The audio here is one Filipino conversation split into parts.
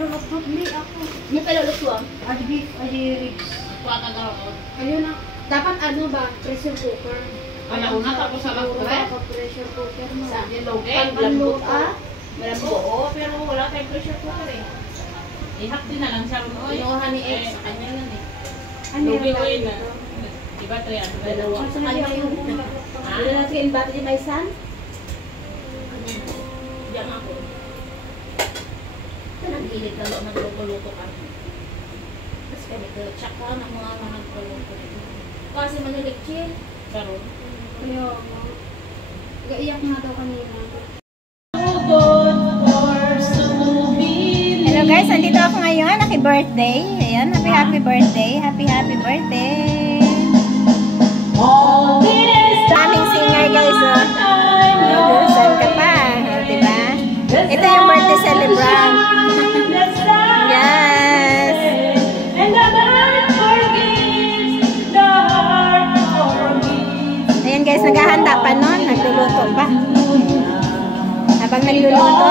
lulot-lulot ni ako. May palulot Adi rigs. Ayun na. Dapat ano ba? Pressure cooker. Una tapos sa lagre. Pressure cooker mo. Sa lambot malambot. Pero wala tayong pressure cooker eh. Ihap din na lang siya. Kinuha ni X sa kanya yan eh. Ano yung Lugi-lugi na. dito? Diba ito yan? Dalawa. Sa kanya yung... Ano natin yung bata di may san? Diyan ako. Ito nag-hilig ka lang nagluto-luto ka. Tapos kami ito, tsaka ng mga nagluto. Kasi manilig chill. Karoon. Kaya, gaiyak nga daw kanina. Hello guys, nandito ako ngayon. Happy birthday. Ayan, happy birthday. Happy birthday. Aming singer guys. Saan ka pa? Diba? Ito yung birthday celebrant. Yes. Ayan guys, naghahanda pa nun. Nagluluto pa. Habang nagluluto,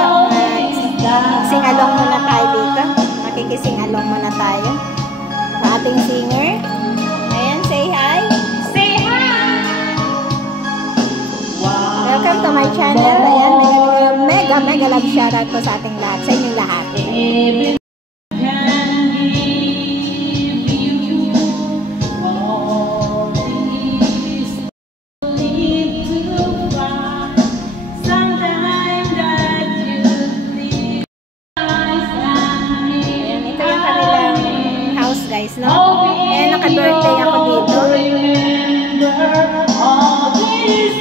sing-along muna tayo dito. Makikising-along muna tayo. Sa ating singer. Ayan, say hi. Say hi! Welcome to my channel. Ayan, mega love shoutout po sa ating lahat. Sa inyong lahat. Guys, no? Eh, naka-birthday ako dito.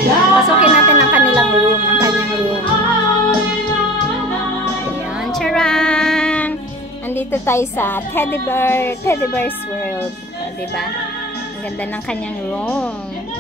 Pasukin natin ang kanilang room, ang kanyang room. Ayan, charang! Andito tayo sa Teddy Bear's World. Diba? Ang ganda ng kanyang room. Ayan.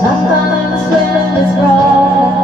Sometimes when it's wrong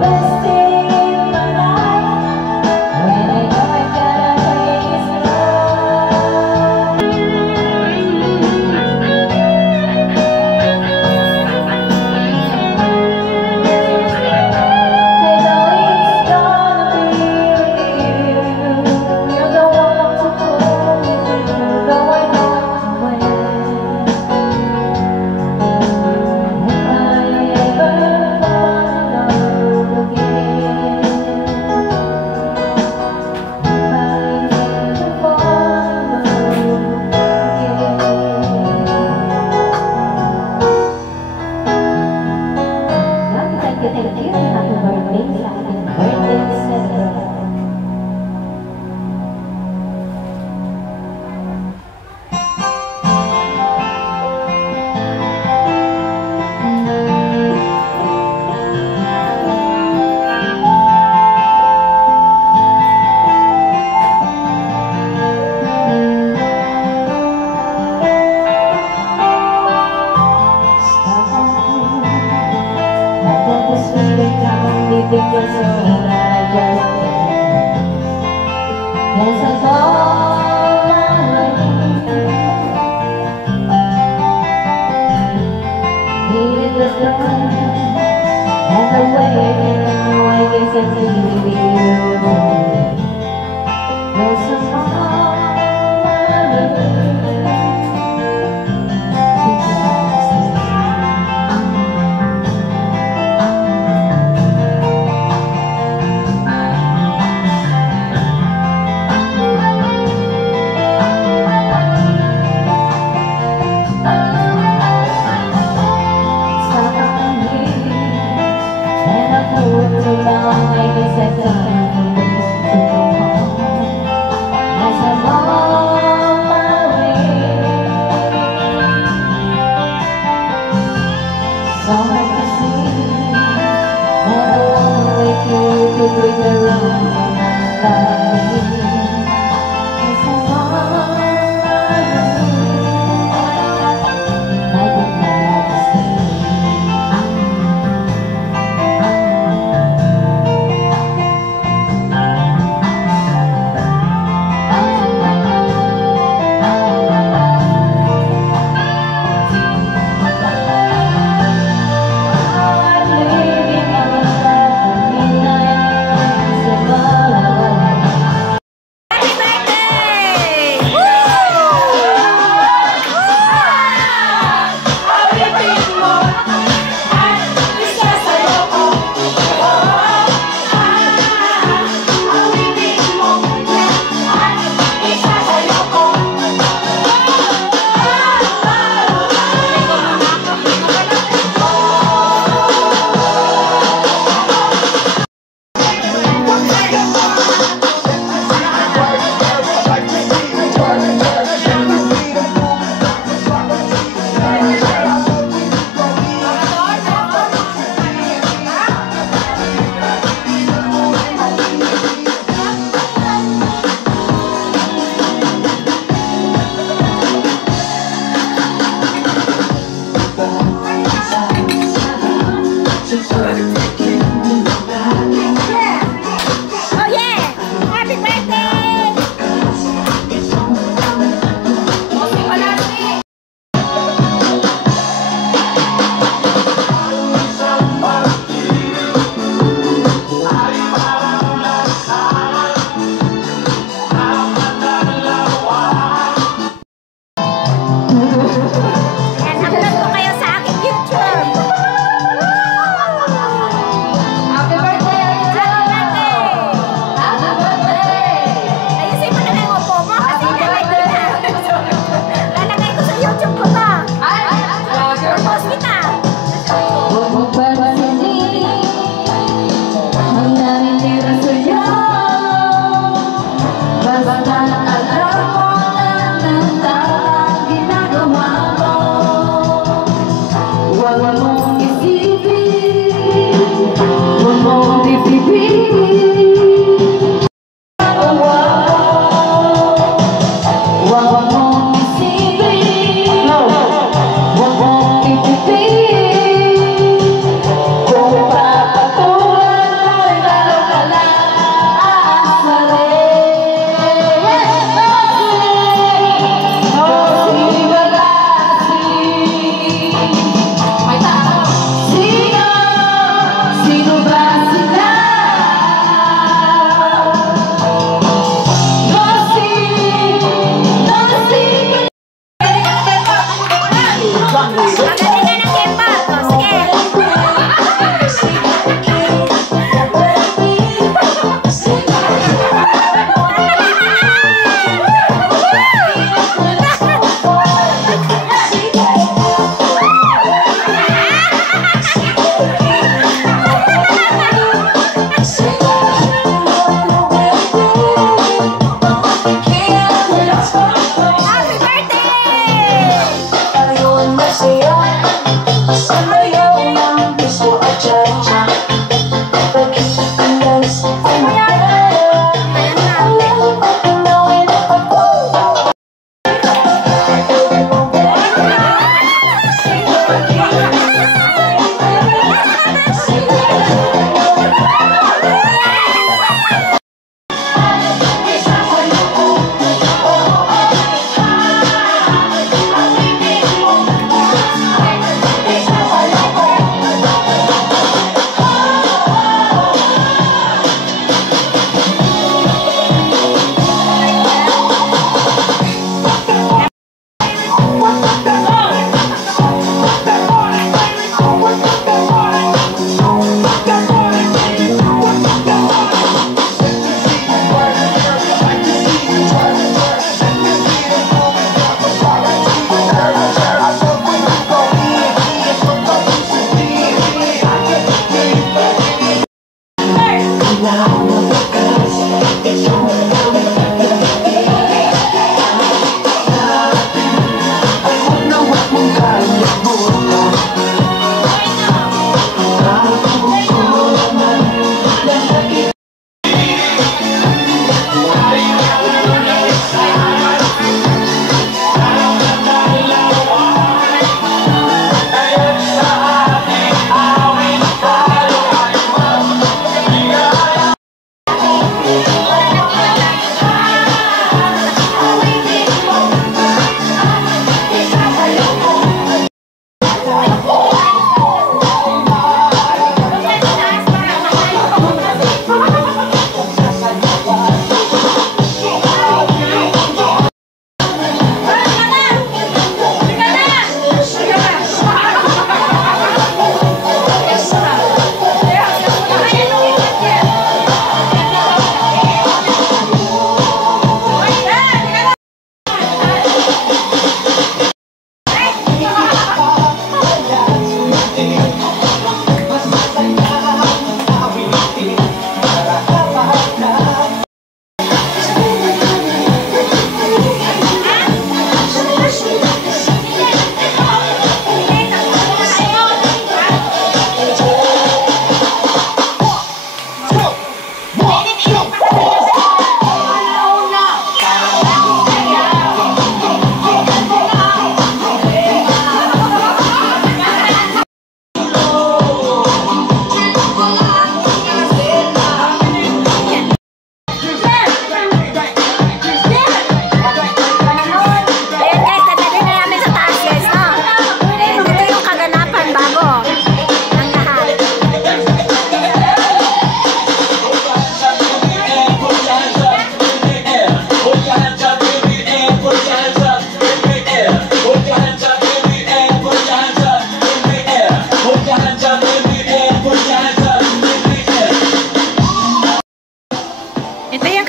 best thing in my life when I know I gotta make it because of what I just did. Yes, I fall away. Needed the strength and the way I guess I need you. Yes, I fall too long, I guess I've done this.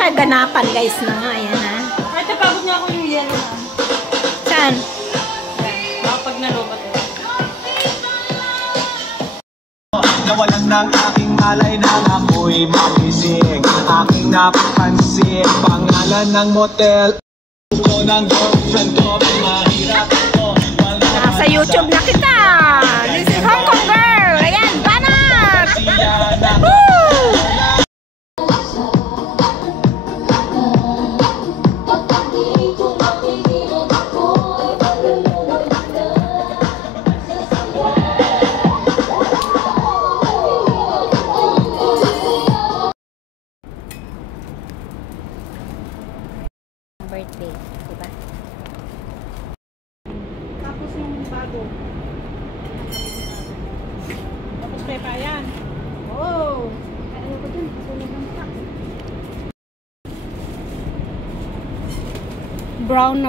Ganapan guys na nga, ayan ha. Ay, tapagod niya ako yung yellow na. Saan? Kapag nalobat ko. Nawalan ng aking malay nang ako'y magising. Aking napapansin pangalan ng motel ko ng girlfriend ko. Mahirap ko. Nasa YouTube na kita. This is Hong Kong girl. Ayan, banat! Woo! Birthday, diba? Tapos yung bago. Tapos pepa yan. Oh! Ayaw ko dun, sunog ng mukha.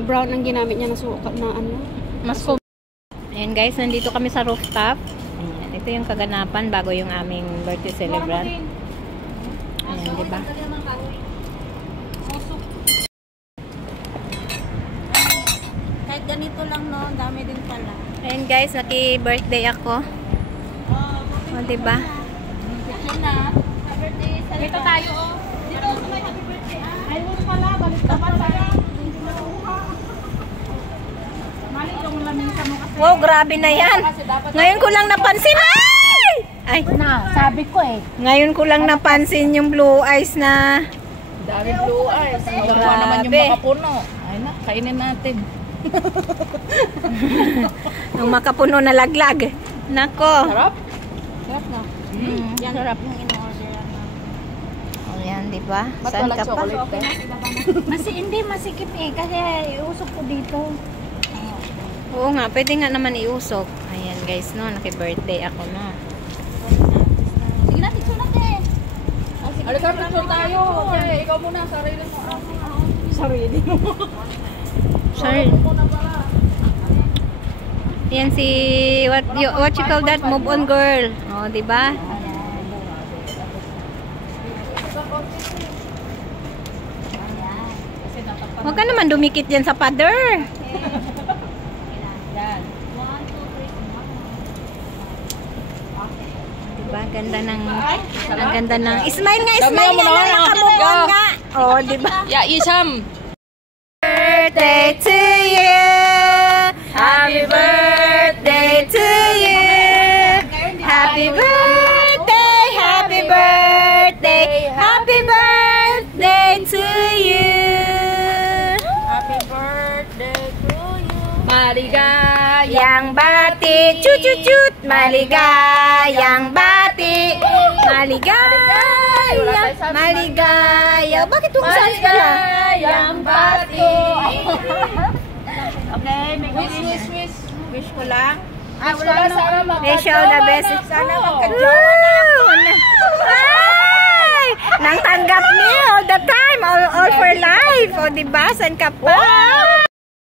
Brown ang ginamit niya na sukat na ano. Mas ayan guys, nandito kami sa rooftop. Ayan, ito yung kaganapan bago yung aming birthday celebrant. Ayan, diba? Kahit ganito lang no, dami din pala. Ayan guys, naki-birthday ako. O, diba? Picture na. Happy birthday. Dito tayo, oh. Dito sa may happy birthday. Ay, mo pala. Balik dapat tayo. Mali yung lamisa mo kasi. Wow, grabe na yan. Ngayon ko lang napansin. Ay! Ay, Sabi ko eh. ngayon ko lang napansin yung blue eyes na. Dami blue eyes. Grabe. naman yung makapuno. Ay na, kainin natin. Yung makapuno na laglag. Nako. Sarap? Sarap na. Yan sarap yung in-order na. O yan, diba? Ba't Saan wala ka pa? chocolate? Hindi masikip eh kasi iusok ko dito. Oo nga, pwede nga naman iusok. Ayan guys, no, naki-birthday ako na. Sige na, picture natin. Alika, picture tayo. Okay, ikaw muna. Sarili mo. Sarili mo. Sorry. Yan si what you call that? Move on girl. Oh, di ba? Huwag ka naman dumikit yan sa pader. Yan. Diba? Ang ganda ng smile nga, smile nga lang, nakamove on nga. Oh, di ba? Yeah, Isam. Birthday to you. Happy birthday to you. Happy birthday, happy birthday, happy birthday to you. Happy birthday to you. Maligayang Bati, chut chut chut, maligayang bati, maligaya. Bakit kung saan sila? Maligayang bati. Okay, may wish ko lang. Wala sana Wish you all the best. Sana Woo! Ay! Nang tanggap niya all the time, all for life. O, diba? San ka pa?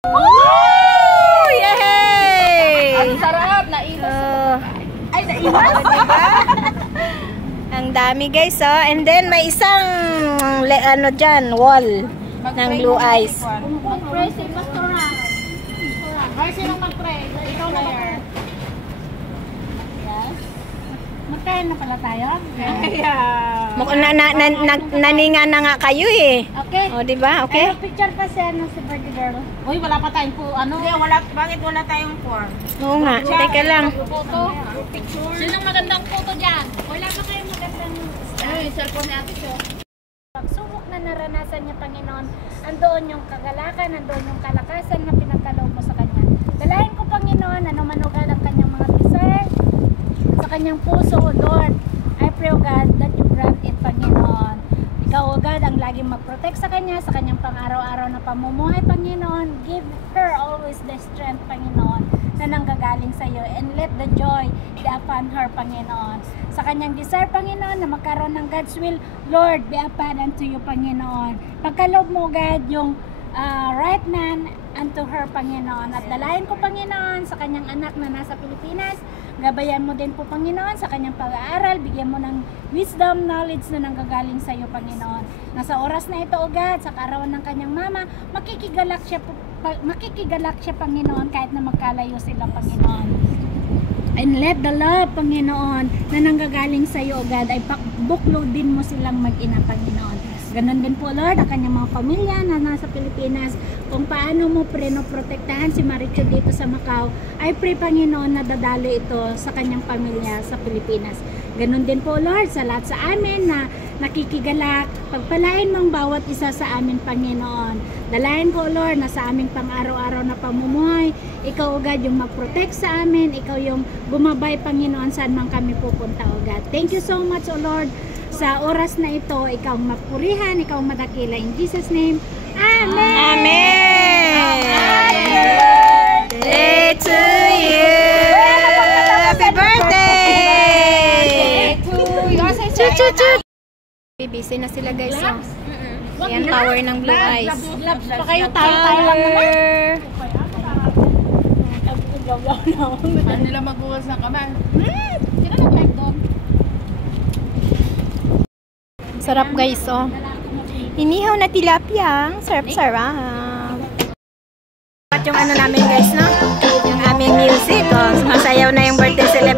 Woo! Yay! Ang sarap na ilos. Ay, naiwas? Diba? Ang dami guys, oh. And then may isang ano dyan, wall ng blue eyes. Mag-pray si Pastora. Ay, sino mag-pray? Ikaw na mag-pray. Yes. Mag-pray na pala tayo? Naninga na nga kayo eh. Okay. O, diba? Okay? Picture pa si birthday girl. Uy, wala pa tayong Hindi, bakit wala tayong form? Oo nga. Teka lang. Photo? Picture? Sinong magandang photo dyan? Wala pa kayong magandang cellphone ni Ate Cho. Pagsubok na naranasan niya, Panginoon, andoon yung kagalakan, andoon yung kalakasan na pinagkaloob mo sa Kanya. Dalahin ko, Panginoon, na manugal ang Kanyang mga desire sa Kanyang puso, O Lord. I pray, O God, that you grant it, Panginoon. Ikaw, O God, ang laging mag-protect sa Kanya, sa Kanyang pang-araw-araw na pamumuhay, Panginoon. Give her always the strength, Panginoon, na nanggagaling sa iyo. And let the joy be upon her, Panginoon. Sa Kanyang desire, Panginoon, na magkaroon ng God's will, Lord, be upon unto you, Panginoon. Pagkaloob mo, God, yung right man unto her, Panginoon. At dalayan ko, Panginoon, sa Kanyang anak na nasa Pilipinas. Gabayan mo din po, Panginoon, sa kanyang pag-aaral. Bigyan mo ng wisdom, knowledge na nanggagaling sa iyo, Panginoon. Nasa oras na ito, O God, sa kaarawan ng kanyang mama, makikigalak siya, Panginoon, kahit na magkalayo sila, Panginoon. And let the love, Panginoon, na nanggagaling sa iyo, O God, ay buklodin mo silang mag-ina, Panginoon. Ganon din po, Lord, ang kanyang mga pamilya na nasa Pilipinas, kung paano mo protektahan si Marichu dito sa Macau. I pray, Panginoon, na dadalo ito sa kanyang pamilya sa Pilipinas. Ganon din po, Lord, sa lahat sa amin na nakikigalak. Pagpalain mo ang bawat isa sa amin, Panginoon. Dalayan ko, Lord, na sa aming pang-araw-araw na pamumuhay, ikaw, O God, yung mag-protect sa amin. Ikaw yung bumabay, Panginoon, saan man kami pupunta, O God. Thank you so much, O Lord. Sa oras na ito, ikaw mapurihan, ikaw madakila. In Jesus' name, Amen! Amen! Happy birthday to you! Happy birthday! Chut, chut, chut! Busy na sila, guys. Oh. Yan, power ng blue eyes. Pa kayo, tayo lang naman. Paano nila magbukas ng kamay? Sino nag-live doon? Sarap, guys, oh. Inihaw na tilapia. Sarap-sarap. At yung ano namin, guys, no? Yung aming music, oh. Sumasayaw na yung birthday celebration.